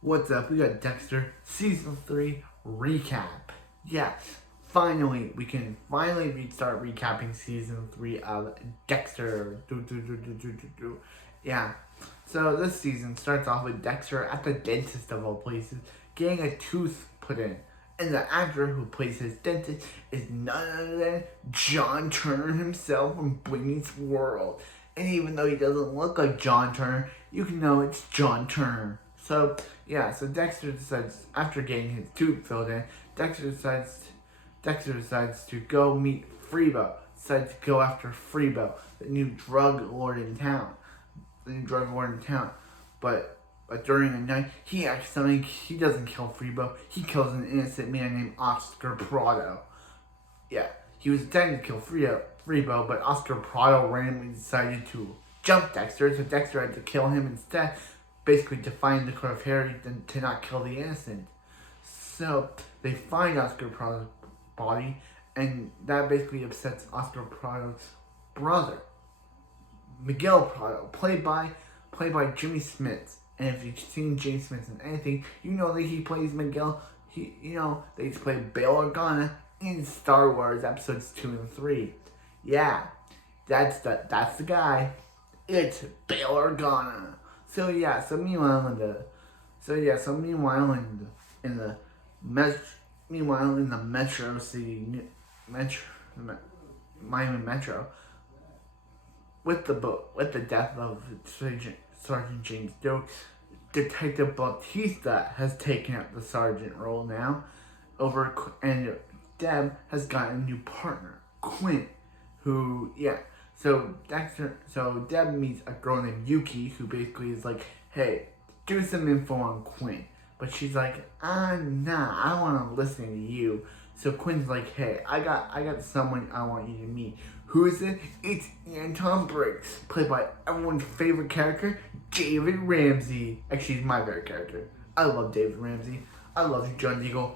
What's up? We got Dexter Season 3 recap. Yes, finally, we can finally start recapping Season 3 of Dexter. Yeah, so this season starts off with Dexter at the dentist of all places, getting a tooth put in. And the actor who plays his dentist is none other than John Turner himself from Boy Meets World. And even though he doesn't look like John Turner, you can know it's John Turner. So Dexter decides, after getting his tooth filled in, Dexter decides to go meet Freebo. Decides to go after Freebo, the new drug lord in town. But during the night, he doesn't kill Freebo. He kills an innocent man named Oscar Prado. Yeah, he was intending to kill Freebo, but Oscar Prado randomly decided to jump Dexter, so Dexter had to kill him instead, basically to find the Court of Harry to not kill the innocent. So they find Oscar Prado's body, and that basically upsets Oscar Prado's brother, Miguel Prado, played by Jimmy Smits. And if you've seen Jimmy Smits in anything, you know that he plays Miguel. They used to play Bail Organa in Star Wars episodes 2 and 3. Yeah, that's the guy. It's Bail Organa. Meanwhile in the Metro City, Miami Metro, with the death of Sergeant James Doe, Detective Bautista has taken up the sergeant role now, and Deb has got a new partner, Quinn, So Deb meets a girl named Yuki, who basically is like, hey, do some info on Quinn. But she's like, nah, I want to listen to you. So Quinn's like, hey, I got someone I want you to meet. Who is it? It's Anton Briggs, played by everyone's favorite character, David Ramsey. Actually, he's my favorite character. I love David Ramsey. I love you, John Deagle.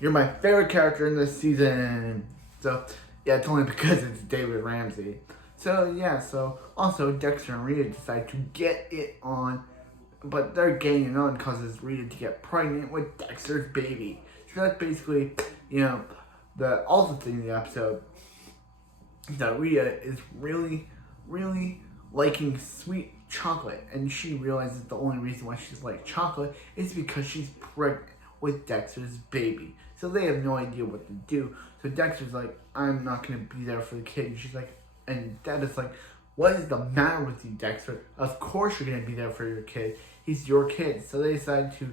You're my favorite character in this season. So, yeah, it's only because it's David Ramsey. So also Dexter and Rita decide to get it on, but they're getting it on causes Rita to get pregnant with Dexter's baby. So that's basically, the also thing in the episode, that Rita is really, really liking sweet chocolate, and she realizes the only reason why she's like chocolate is because she's pregnant with Dexter's baby. So they have no idea what to do. So Dexter's like, I'm not gonna be there for the kid. And she's like, and Dad is like, what is the matter with you, Dexter? Of course you're gonna be there for your kid. He's your kid. So they decide to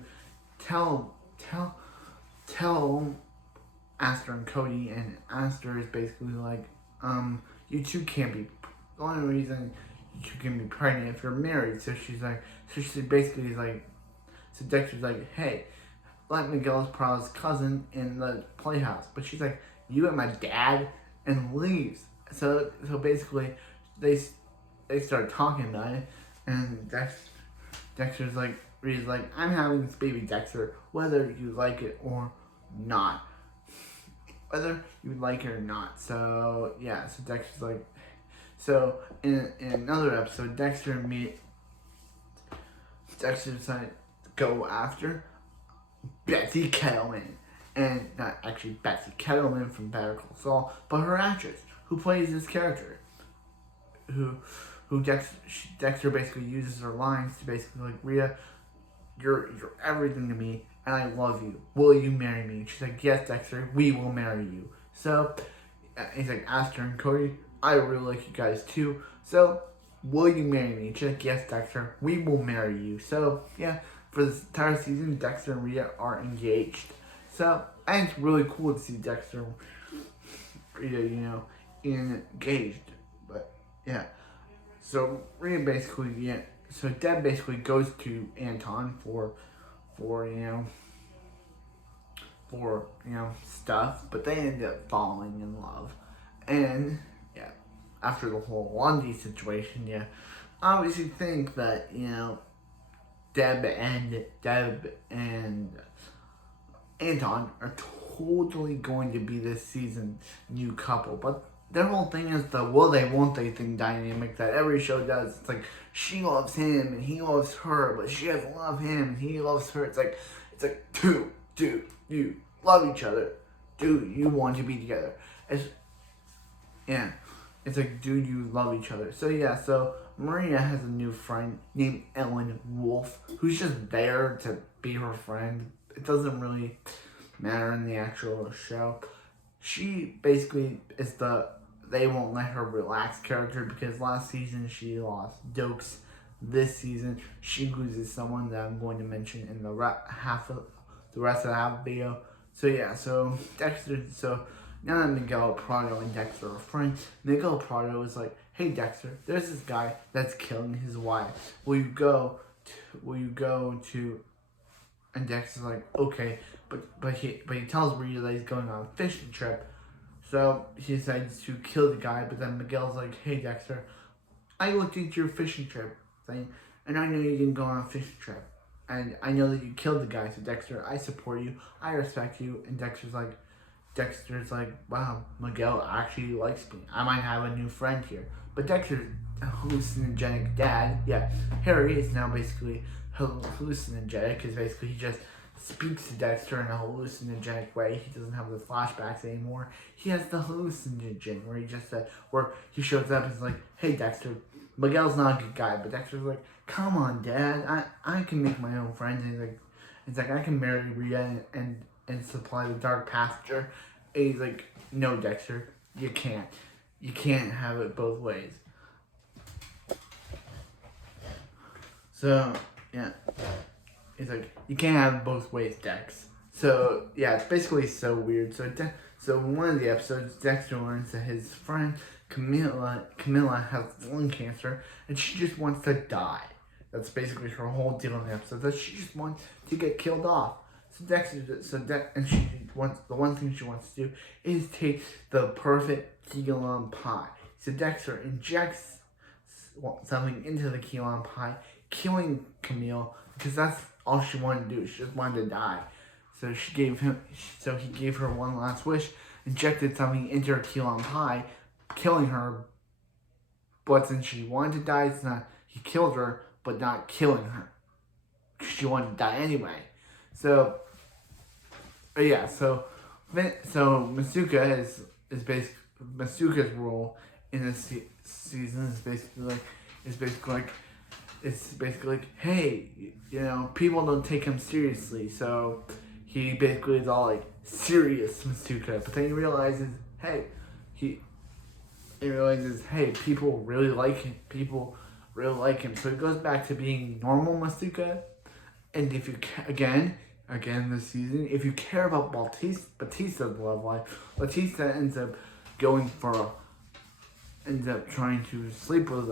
tell Aster and Cody, and Aster is basically like, you two can't be, the only reason you two can be pregnant if you're married. So she basically is like, so Dexter's like, hey, let Miguel Prado's cousin in the playhouse. But she's like, you and my dad, and leaves. So basically, they start talking about it, and Dexter's like, Rita's like, I'm having this baby, Dexter, whether you like it or not. Whether you like it or not. So Dexter's like, so in another episode, Dexter decided to go after Betsy Kettleman, and not actually Betsy Kettleman from Better Call Saul, but her actress who plays this character, who Dexter basically uses her lines to basically like, Rita, you're everything to me, and I love you. Will you marry me? And she's like, yes, Dexter, we will marry you. So he's like, Aster and Cody, I really like you guys too. So will you marry me? She's like, yes, Dexter, we will marry you. So yeah, for this entire season, Dexter and Rita are engaged. So and it's really cool to see Dexter and Rita, engaged. But yeah, so Rita basically, so Deb basically goes to Anton for stuff, but they end up falling in love. And after the whole Lundy situation, I obviously think that Deb and Anton are totally going to be this season's new couple, but their whole thing is the will they won't they thing dynamic that every show does. It's like she loves him and he loves her, but she doesn't love him and he loves her. It's like do you love each other? Do you want to be together? Yeah. It's like, do you love each other? So yeah, so Maria has a new friend named Ellen Wolf, who's just there to be her friend. It doesn't really matter in the actual show. She basically is they won't let her relax character because last season she lost Dokes. This season she loses someone that I'm going to mention in the rest of the video. So yeah, so Dexter, so now that Miguel Prado and Dexter are friends, Miguel Prado is like, hey Dexter, there's this guy that's killing his wife. Will you go to and Dexter's like, okay, but he tells Rita that he's going on a fishing trip. So he decides to kill the guy, but then Miguel's like, hey Dexter, I looked into your fishing trip thing, and I know you didn't go on a fishing trip. And I know that you killed the guy, so Dexter, I support you, I respect you. And Dexter's like, wow, Miguel actually likes me. I might have a new friend here. But Dexter's a hallucinogenic dad. Yeah, Harry is now basically hallucinogenic, because basically he just speaks to Dexter in a hallucinogenic way. He doesn't have the flashbacks anymore. He has the hallucinogen where where he shows up and is like, hey Dexter, Miguel's not a good guy, but Dexter's like, come on Dad, I can make my own friends. And he's like, I can marry Rhea and supply the dark pasture. And he's like, no Dexter, you can't. You can't have it both ways. So, yeah. He's like, you can't have it both ways, Dex. So, yeah, it's basically so weird. So in one of the episodes, Dexter learns that his friend Camilla has lung cancer, and she just wants to die. That's basically her whole deal in the episode, that she just wants to get killed off. So the one thing she wants to do is take the perfect key lime pie. So Dexter injects something into the key lime pie, killing Camille, because that's all she wanted to do. She just wanted to die. So he gave her one last wish, injected something into her key lime pie, killing her. But since she wanted to die, he killed her, but not killing her. She wanted to die anyway. So Masuka is basically Masuka's role in this season is basically like, hey, people don't take him seriously, so he basically is all like serious Masuka. But then he realizes, hey, people really like him. People really like him. So he goes back to being normal Masuka. And if you again this season, if you care about Batista's love life, Batista ends up trying to sleep with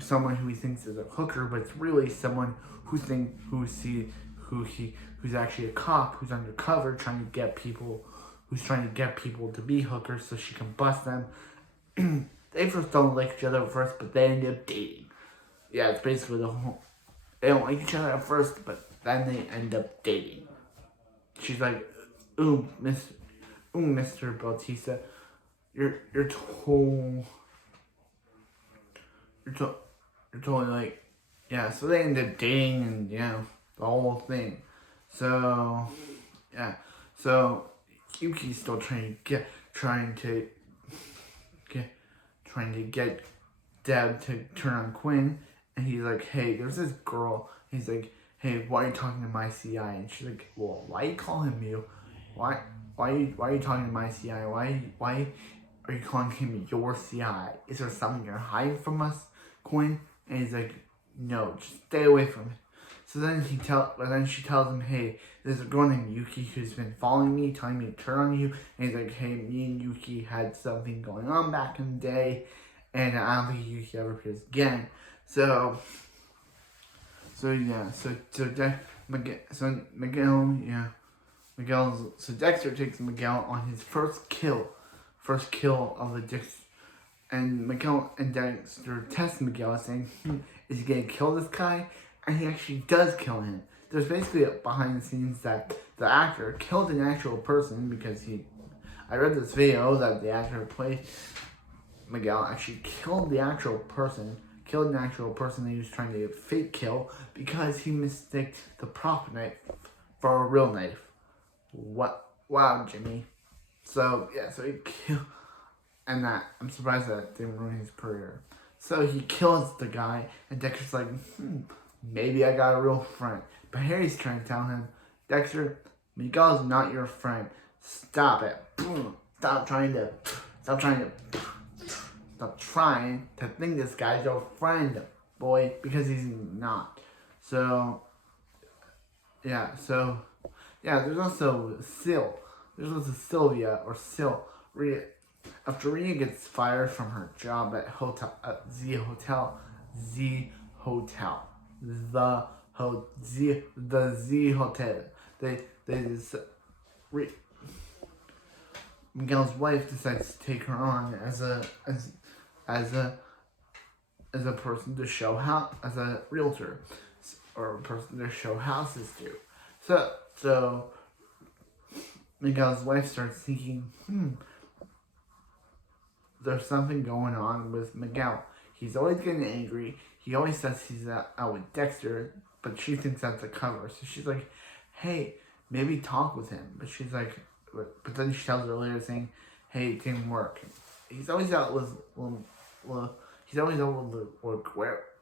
someone who he thinks is a hooker, but it's really someone who's actually a cop who's undercover trying to get people to be hookers so she can bust them. They first don't like each other at first, but they end up dating. Yeah, it's basically they don't like each other at first, but then they end up dating. She's like, ooh, Mr. Bautista, you're totally like, yeah. So they end up dating, and the whole thing. So yeah, so Yuki's still trying to get Deb to turn on Quinn, and he's like, hey, there's this girl. He's like, hey, why are you talking to my CI? And she's like, well, why you call him you? Why are you talking to my CI? Why are you calling him your CI? Is there something you're hiding from us, Quinn? And he's like, no, just stay away from it. So then she tells him, hey, there's a girl named Yuki who's been following me, telling me to turn on you. And he's like, hey, me and Yuki had something going on back in the day, and I don't think Yuki ever appears again. So Dexter takes Miguel on his first kill of the Dexter, and Miguel and Dexter test Miguel, saying, is he gonna kill this guy? And he actually does kill him. There's basically behind the scenes that the actor killed an actual person, because I read this video that the actor Miguel actually killed the actual person that he was trying to fake kill because he mistaked the prop knife for a real knife. What? Wow, Jimmy. So yeah, so he killed, and that I'm surprised that didn't ruin his career. So he kills the guy, and Dexter's like, maybe I got a real friend. But Harry's trying to tell him, Dexter, Miguel's not your friend. Stop it. Stop trying to think this guy's your friend, boy, because he's not. So, yeah, there's also Sil. There's also Sylvia, or Sil. After Rita gets fired from her job at Z Hotel, Miguel's wife decides to take her on as a person to show how, as a realtor, or a person to show houses to. So Miguel's wife starts thinking, there's something going on with Miguel. He's always getting angry. He always says he's out with Dexter, but she thinks that's a cover. So she's like, hey, maybe talk with him. But she's like, but then she tells her later saying, hey, it didn't work. He's always out with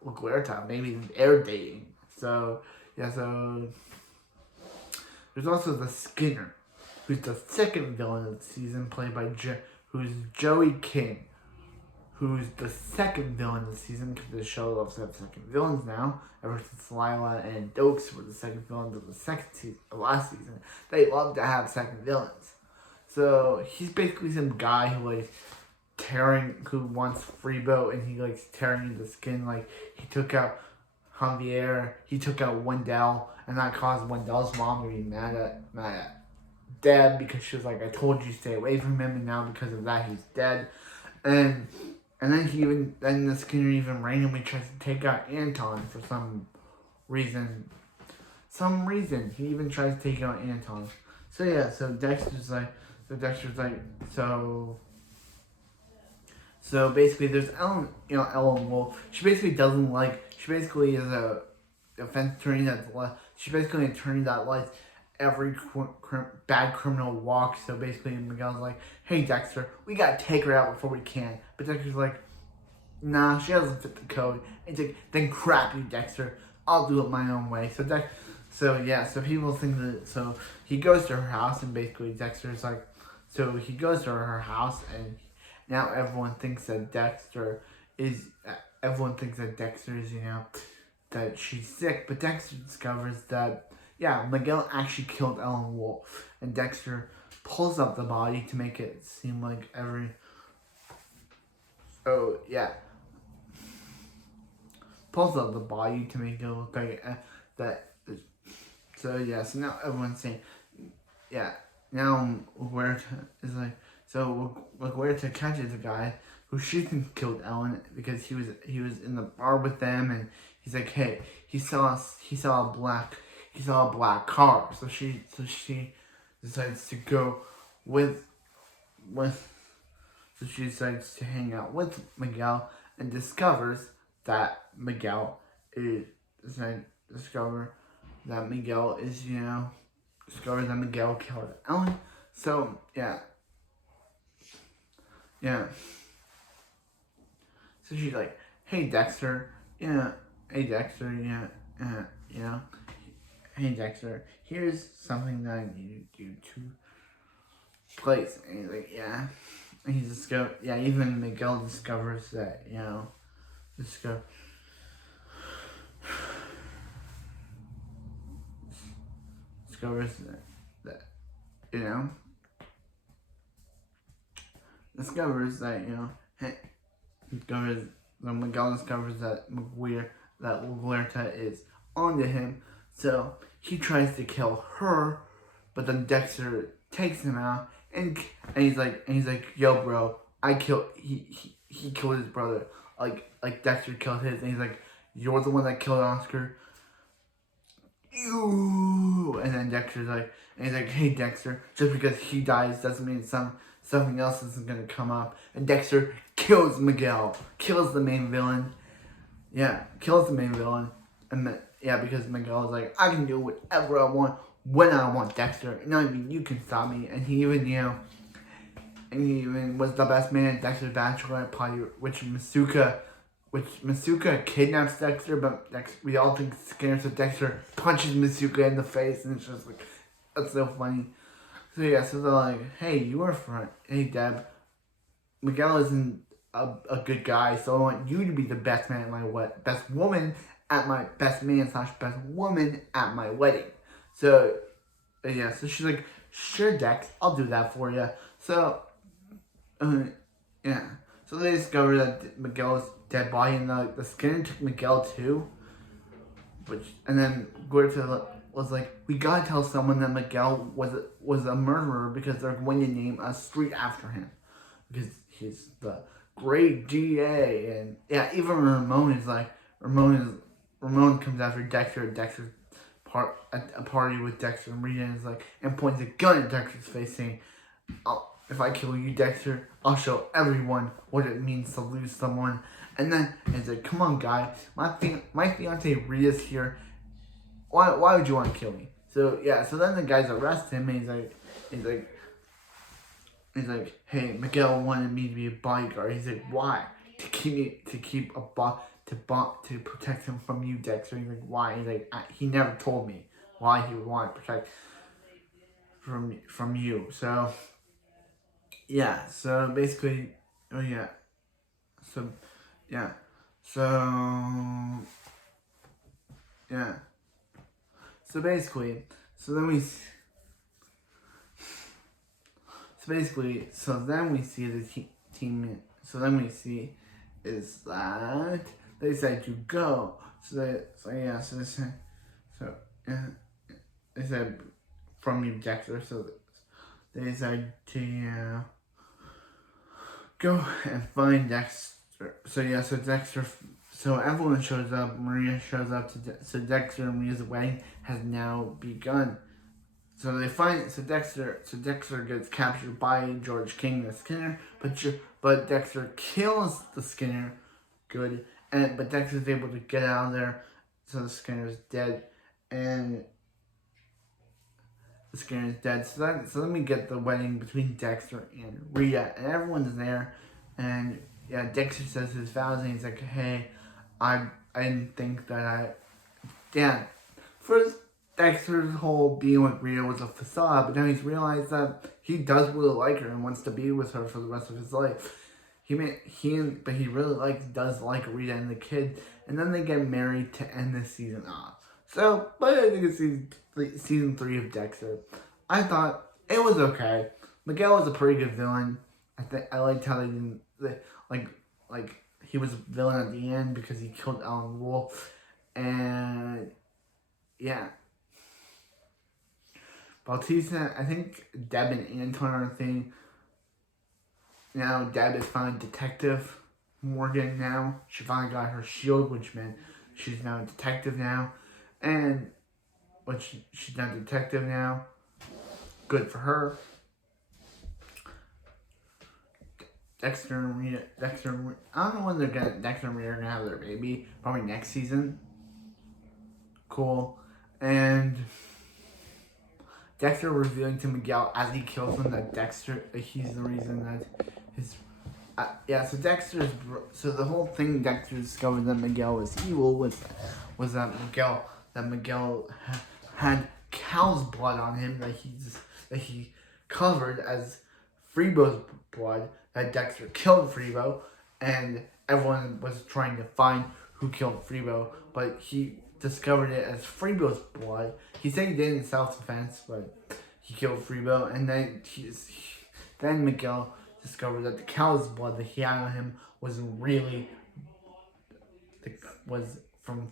Guerta, maybe they're dating. So, yeah, so there's also the Skinner, who's the second villain of the season, played by who's Joey King, who's the second villain of the season, because the show loves to have second villains now. Ever since Lila and Dokes were the second villains of the last season, they love to have second villains. So he's basically some guy who who wants Freebo, and he likes tearing into skin. Like, he took out Javier, he took out Wendell, and that caused Wendell's mom to be mad at Deb, because she was like, I told you to stay away from him, and now because of that he's dead. And then the Skinner even randomly tries to take out Anton for some reason. He even tries to take out Anton. So yeah, so Dexter's like, so basically there's Ellen Wolf. She basically is a defense attorney she's basically an attorney that lets every bad criminal walk. So basically Miguel's like, hey Dexter, we gotta take her out before we can. But Dexter's like, nah, she doesn't fit the code. And he's like, then crap you, Dexter, I'll do it my own way. So people think that, so he goes to her house, and basically Dexter's like, so he goes to her house, and now everyone thinks that Dexter is, that she's sick, but Dexter discovers that, Miguel actually killed Ellen Wolf, and Dexter pulls up the body to make it seem like pulls up the body to make it look like that. So now everyone's saying, now Huerta is like, so Huerta catches a guy who she thinks killed Ellen, because he was in the bar with them, and he's like, hey, he saw a black car, so she decides to go so she decides to hang out with Miguel, and discovers that Miguel killed Ellen. So so she's like, hey Dexter, hey Dexter, here's something that I need you to place. And he's like, and even Miguel discovers that, discovers that Miguel discovers that Huerta is onto him, so he tries to kill her, but then Dexter takes him out, and he's like, yo bro, he killed his brother, like Dexter killed his, and he's like, you're the one that killed Oscar. And then Dexter's like, hey Dexter, just because he dies doesn't mean something else isn't gonna come up. And Dexter kills Miguel, kills the main villain. Yeah, kills the main villain. And because Miguel is like, I can do whatever I want when I want, Dexter. Not even you can stop me. And he even was the best man at Dexter's bachelorette party, which Masuka kidnaps Dexter, but we all think it's scared, so Dexter punches Masuka in the face, and it's just like, that's so funny. So yeah, so they're like, hey, you are front. Hey, Deb, Miguel isn't a good guy, so I want you to be the best man at my best woman at my best man / best woman at my wedding. So yeah, so she's like, sure, Dex, I'll do that for you. So yeah, so they discover that Miguel's dead body, and the Skinner took Miguel too. And then Guerta was like, we gotta tell someone that Miguel was a murderer because they're going to name a street after him because he's the great DA. And yeah, even Ramon is like, Ramon comes after Dexter. Dexter's at a party with Dexter and Rita, and points a gun at Dexter's face, saying, if I kill you, Dexter, I'll show everyone what it means to lose someone. And then it's like, come on, guy, my fiance Rita's here. Why would you want to kill me? So yeah, so then the guys arrest him, and he's like, hey, Miguel wanted me to be a bodyguard. He's like, why? To protect him from you, Dexter. He's like, why? He's like, he never told me why he would want to protect from you. So yeah, so basically, so basically, then we see the team. So then we see is that they said to go. They said from you, Dexter. So they decided to go and find Dexter. So everyone shows up. Maria shows up. So Dexter and Maria's wedding has now begun. So Dexter gets captured by George King, the Skinner, but Dexter kills the Skinner. Good. But Dexter's able to get out of there. So the Skinner's dead, and the Skinner's dead. So then we get the wedding between Dexter and Rita, and everyone's there. And yeah, Dexter says his vows, and he's like, hey, I didn't think that first Dexter's whole being with Rita was a facade, but now he's realized that he does really like her and wants to be with her for the rest of his life. He really does like Rita and the kid, and then they get married to end this season off. So, but I think it's season 3 of Dexter. I thought it was okay. Miguel was a pretty good villain. I liked how he was a villain at the end because he killed Alan Wolf, and yeah. Bautista, I think Deb and Anton are a thing. Now Deb is finally Detective Morgan now. She finally got her shield, which meant she's now a detective now. She's now a detective now. Good for her. Dexter and Rita, I don't know when Dexter and Rita are gonna have their baby. Probably next season. Cool. And Dexter revealing to Miguel as he kills him that he's the reason that his... So the whole thing Dexter discovered that Miguel was evil was that Miguel had cow's blood on him that he covered as Freebo's blood, that Dexter killed Freebo, and everyone was trying to find who killed Freebo, but he discovered it as Freebo's blood. He said he did it in self-defense, but he killed Freebo, and then Miguel discovered that the cow's blood that he had on him was from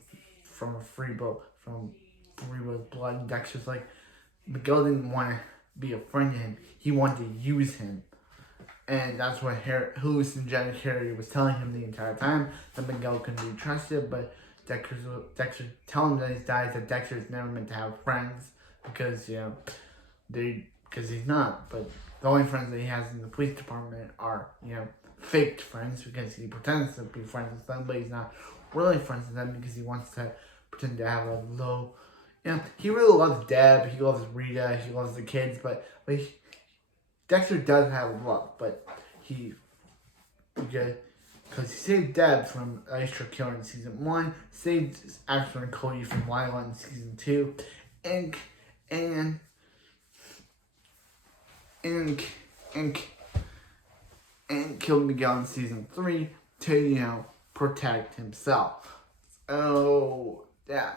Freebo's blood. And Dexter's like, Miguel didn't want to be a friend to him. He wanted to use him. And that's what hallucinogenic Harry was telling him the entire time, that Miguel couldn't be trusted, but Dexter telling him that he's died, that Dexter's never meant to have friends, because, they because he's not. But the only friends that he has in the police department are, faked friends because he pretends to be friends with them, but he's not really friends with them because he wants to pretend to have a low. He really loves Deb. He loves Rita. He loves the kids, but Dexter does have love, but because he saved Deb from ice truck killer in season 1, saved Axel and Cody from Lila in season 2, and killed Miguel in season 3 to protect himself. Oh yeah,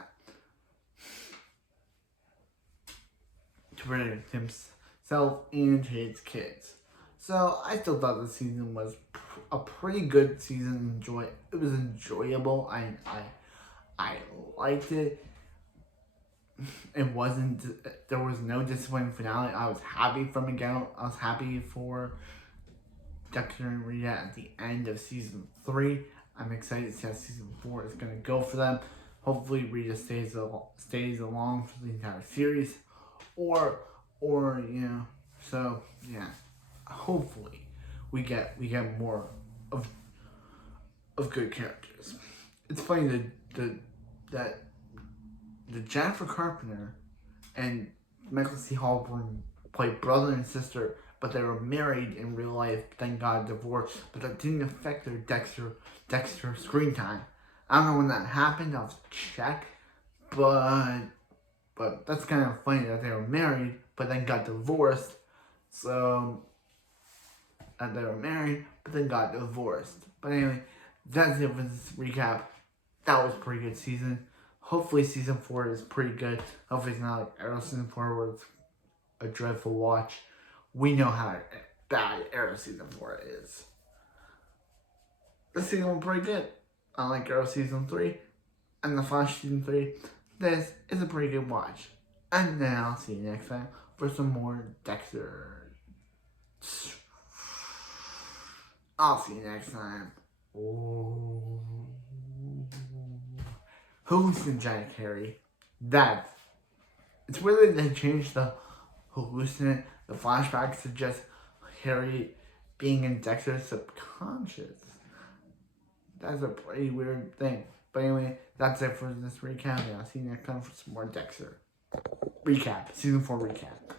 to protect himself and his kids. So I still thought the season was a pretty good season. It was enjoyable. I liked it. It wasn't. There was no disappointing finale. I was happy for Miguel. I was happy for Dexter and Rita at the end of season 3. I'm excited to see how season 4 is going to go for them. Hopefully Rita stays along for the entire series, or so yeah. Hopefully we get more of good characters. It's funny that the Jennifer Carpenter and Michael C. Hall played brother and sister, but they were married in real life, then got divorced, but that didn't affect their Dexter screen time. I don't know when that happened, I'll have to check, but that's kind of funny that they were married, but then got divorced, and they were married, but then got divorced. But anyway, that's it for this recap. That was a pretty good season. Hopefully season 4 is pretty good. Hopefully it's not like Arrow season 4 where it's a dreadful watch. We know how bad Arrow season 4 is. This season was pretty good. Unlike Arrow season 3 and The Flash season 3, this is a pretty good watch. And then I'll see you next time for some more Dexter. I'll see you next time. Oh. Hallucinogenic Harry. It's weird that they changed the hallucinant, the flashbacks to just Harry being in Dexter's subconscious. That's a pretty weird thing. But anyway, that's it for this recap. And I'll see you next time for some more Dexter. Recap. Season 4 recap.